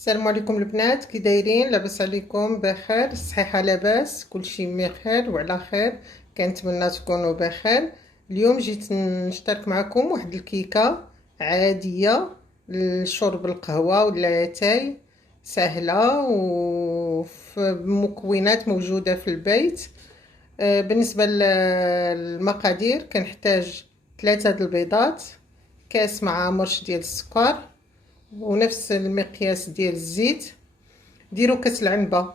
السلام عليكم البنات، كي دايرين؟ لاباس عليكم؟ بخير؟ الصحيحه لاباس؟ كلشي بخير وعلى خير. كنتمنى تكونوا بخير. اليوم جيت نشترك معكم واحد الكيكه عاديه لشرب القهوه ولا اتاي، سهله وبمكونات موجوده في البيت. بالنسبه للمقادير كنحتاج 3 البيضات، كاس مع مرش ديال السكر، ونفس المقياس ديال الزيت. ديروا كاس العنبه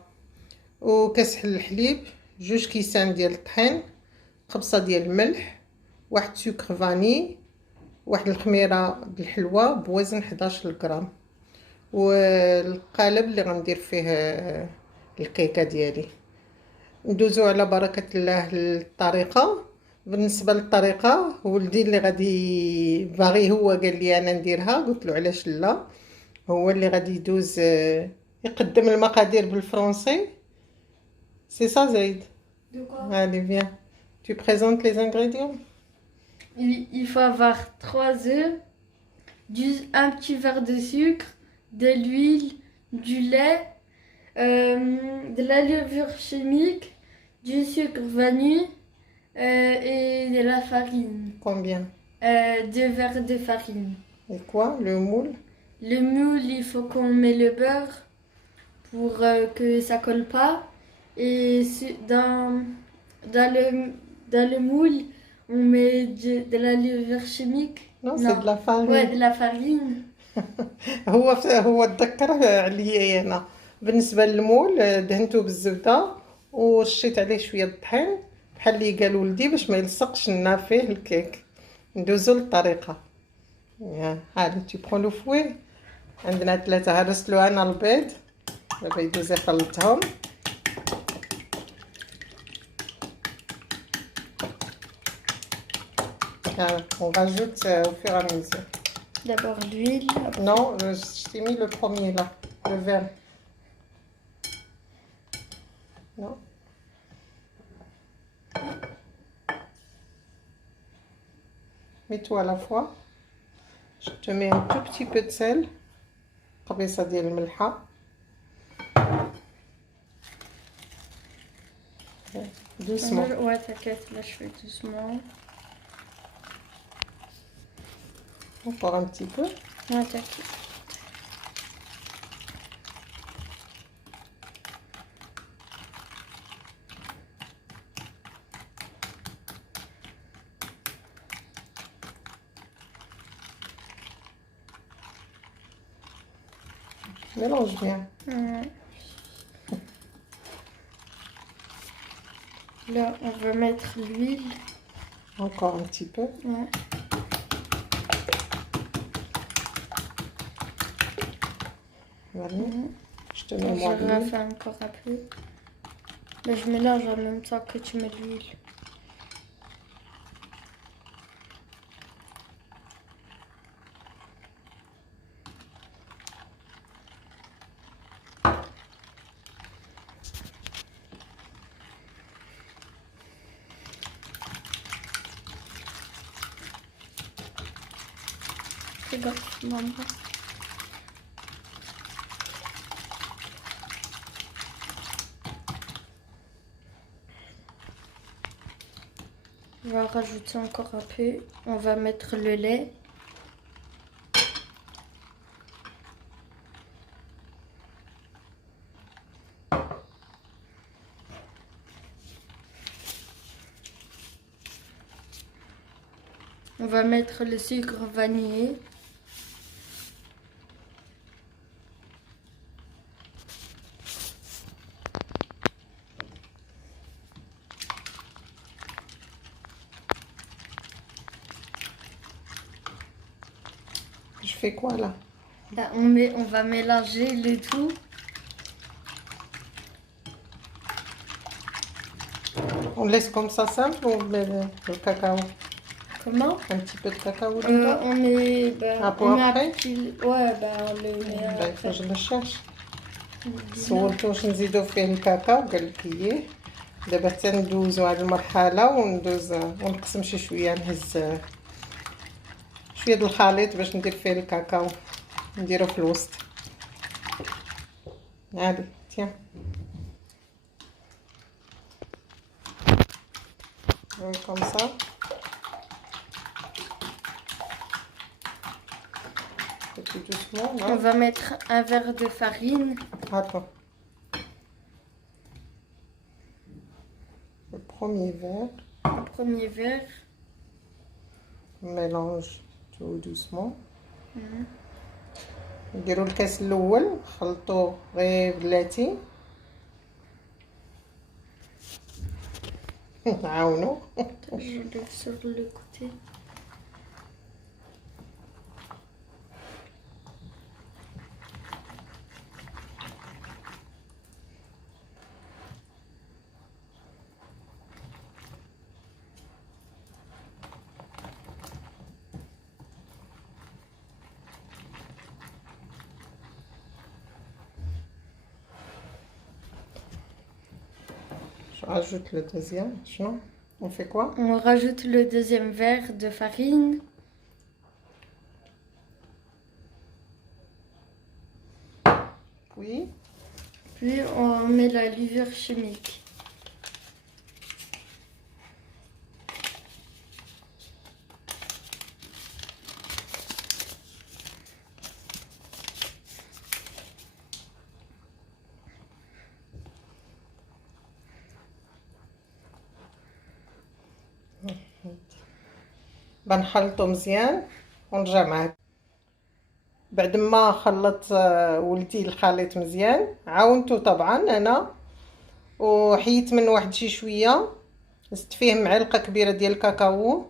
وكاس الحليب، 2 كيسان ديال الطحين، قبصه ديال الملح، واحد سكر فاني، واحد الخميره بالحلوه بوزن 11 غرام، والقالب اللي غندير فيه الكيكه ديالي. ندوزو على بركه الله للطريقه. بالنسبه للطريقه، ولدي اللي غادي باغي، هو قال لي انا نديرها، قلت له علاش لا، هو اللي غادي يدوز يقدم المقادير بالفرنسي. سي سا زايد؟ Allez, viens. Tu présentes les ingrédients? Il faut avoir 3 œufs, un petit verre de sucre, de l'huile, du lait, de la levure chimique, du sucre vanille et de la farine. Combien? 2 verres de farine. Et quoi? Le moule? Le moule, il faut qu'on met le beurre pour que ça colle pas. Et dans le moule, on met de la levure chimique. Non, c'est de la farine. Ouais, de la farine. هو تذكر عليا انا. بالنسبه للمول دهنته بالزبده ورشيت عليه شويه الطحين بحال اللي قال ولدي باش ما يلصقش لنا فيه الكيك. ندوزو للطريقه. هادي تي برون لو فوي. عندنا 3. هرسلو انا البيض، دابا يدوز يخلطهم. On rajoute au fur et à mesure. D'abord l'huile. Non, je t'ai mis le premier là, le vert. Non. Mets-toi à la fois. Je te mets un tout petit peu de sel. قبيصة ديال الملحة. Doucement. Ouais, t'inquiète, là je fais doucement. Encore un petit peu. Ouais, t'inquiète. Mélange bien. Là, on va mettre l'huile. Encore un petit peu. Ouais. Voilà. Je te mets moi Je l'huile. refais encore un peu. Là, je mélange en même temps que tu mets l'huile. C'est bon, maman. On va rajouter encore un peu. On va mettre le lait. On va mettre le sucre vanillé. Je fais quoi là? Là, on va mélanger le tout. On laisse comme ça simple ou on met le cacao? Comment? Un petit peu de cacao dedans? On met... Ah, pour on met après? un petit... Ouais, on le met... il faut que je le cherche. صورتو واش نزيدو فيه الكاكاو، قال لك اييه. دابا حتى ندوزو هاد المرحله وندوز ونقسم شويه، نهز شويه د الخليط باش ندير فيه الكاكاو، نديرو في الوسط. Allez, tiens. Oui, comme ça. Et puis doucement, là. On va mettre un verre de farine. Attends. Le premier verre. Le premier verre. On mélange tout doucement. نديرو الكاس الاول خلطوه غير بلاتي. نعاونو. Je lève sur le côté. Je rajoute le deuxième. Chnon. On fait quoi? On rajoute le deuxième verre de farine. Oui. Puis on met la levure chimique. بنخلطو مزيان ونرجع معاك. بعد ما خلط ولدي الخليط مزيان عاونته طبعا انا وحيت منه واحد شي شويه. زدت فيه معلقه كبيره ديال الكاكاو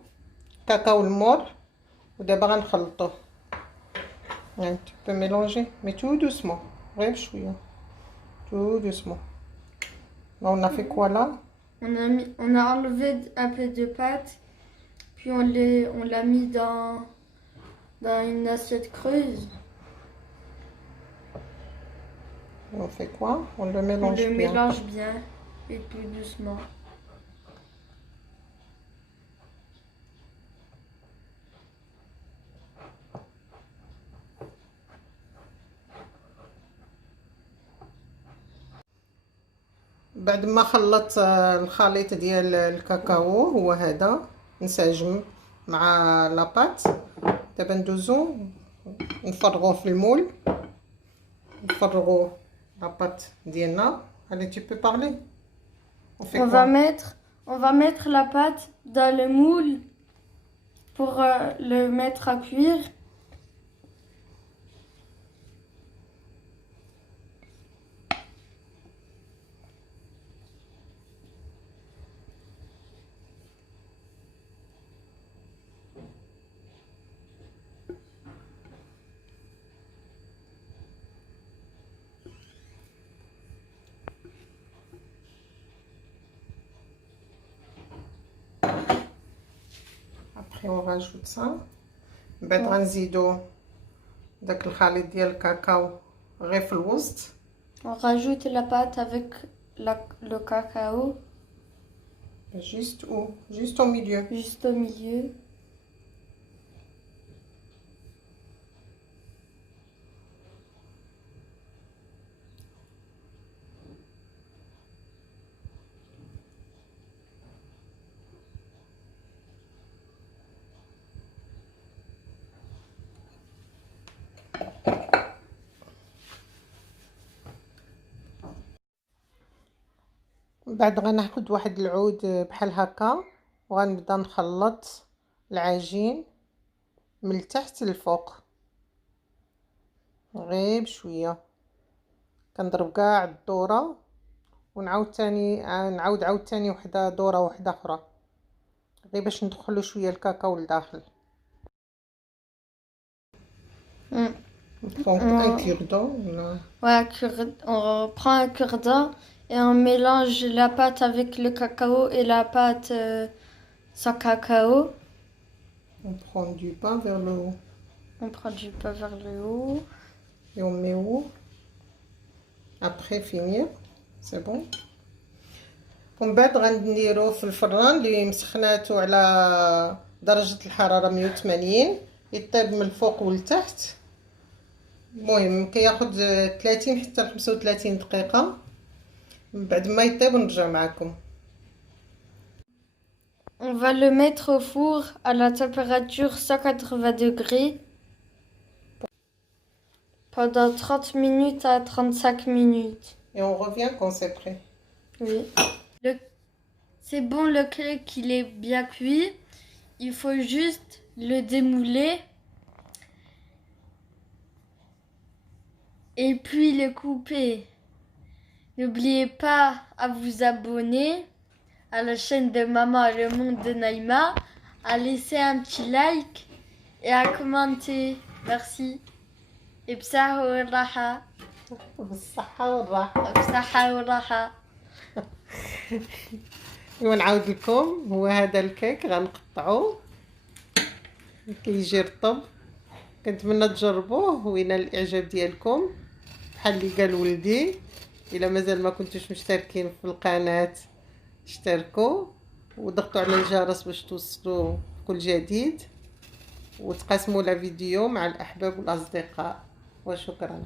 المور ودابا غنخلطوه. يعني tu peux mélanger mais tout doucement غير بشويه tout doucement. On a fait quoi là? On a enlevé un peu de pâte, puis on l'a mis dans une assiette creuse. On fait quoi? On le On mélange le bien. mélange bien et tout doucement. بعد ما خلطت الخليط ديال الكاكاو هو هذا نسجم مع لاباط. دابا ندوزو نفرغوه في المول نفرغو لاباط ديالنا. Allez, tu peux parler. On fait On quoi? va mettre la pâte dans le moule pour le mettre à cuire. Après on rajoute ça. بعد غنزيدو داك الخليط ديال الكاكاو غير في الوسط. On rajoute la pâte avec le cacao Juste où? Juste au milieu. juste au milieu. بعد غناخد واحد العود بحال هكا وغنبدا نخلط العجين من التحت للفوق غير بشويه. كنضرب كاع الدوره ونعاود تاني نعاود عاوتاني وحده دوره وحده اخرى غير باش ندخلو شويه الكاكاو لداخل. Donc un cure-dent. Ouais, on prend un cure-dent et on mélange la pâte avec le cacao et la pâte sans cacao. On prend du pain vers le haut. On prend du pain vers le haut. Et on met où? Après finir, c'est bon. ومن بعد غنديرو في الفران اللي مسخناتو على درجة الحرارة 180 يطيب من الفوق والتحت المهم كياخد 30 حتى 35 دقيقة. من بعد ما يطيب نرجع معكم. On va le mettre au four à la température 180 degrés pendant 30 minutes à 35 minutes. Et on revient quand c'est prêt. Oui. C'est bon, le cake il est bien cuit. Il faut juste le démouler et puis le couper. N'oubliez pas à vous abonner à la chaîne de Maman Le Monde de Naïma, à laisser un petit like et à commenter. Merci. Et بصحة والراحة. بالصحة والراحة. بصحة والراحة. ونعاود لكم، هو هذا الكيك غنقطعوه كيجي رطب. كنتمنى تجربوه وينال الاعجاب ديالكم بحال اللي قال ولدي. الا مازال ما كنتوش مشتركين في القناه اشتركوا وضغطوا على الجرس باش توصلوا كل جديد، وتقاسموا لا فيديو مع الاحباب والاصدقاء. وشكرا.